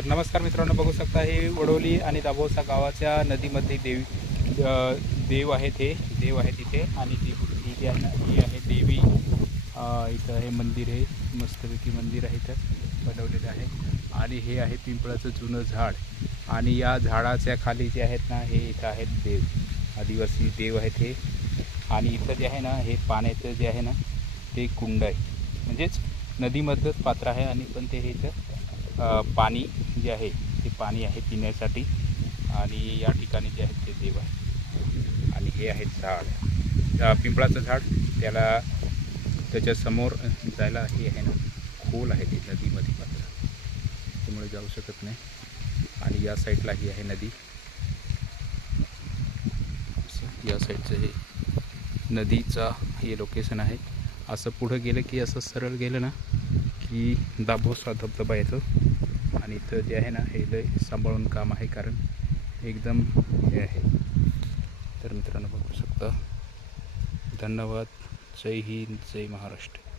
तर नमस्कार मित्रांनो, बघू शकता हे वडोली आणि दाभोसा गावाच्या नदीमध्ये देव आहेत. हे देव आहेत इथे आणि ही जी आहे ना ही आहे देवी. इथं हे मंदिर आहे, मस्तपैकी मंदिर आहे इथं बनवलेलं आहे. आणि हे आहे पिंपळाचं जुनं झाड आणि या झाडाच्या खाली जे आहेत ना हे इथं आहेत देव, आदिवासी देव आहेत हे. आणि इथं जे आहे ना हे पाण्याचं जे आहे ना ते कुंड आहे, म्हणजेच नदीमधलंच पात्र आहे आणि पण ते हे इथं पाणी जे आहे ते पाणी आहे पिण्यासाठी. आणि या ठिकाणी जे आहे ते देव आहे. आणि हे आहे झाड, पिंपळाचं झाड. त्याच्यासमोर जायला हे आहे ना खोल आहे, ते नदीमध्ये पात्र त्यामुळे जाऊ शकत नाही. आणि या साईडला ही आहे नदी, या साईडचं हे नदीचा हे लोकेशन आहे. असं पुढं गेलं की असं सरळ गेलं ना की दाभोसा धबधबा येतो. आणि इथं जे आहे ना हे लय सांभाळून काम आहे, कारण एकदम हे आहे. तर मित्रांनो बघू शकता. धन्यवाद. जय हिंद, जय महाराष्ट्र.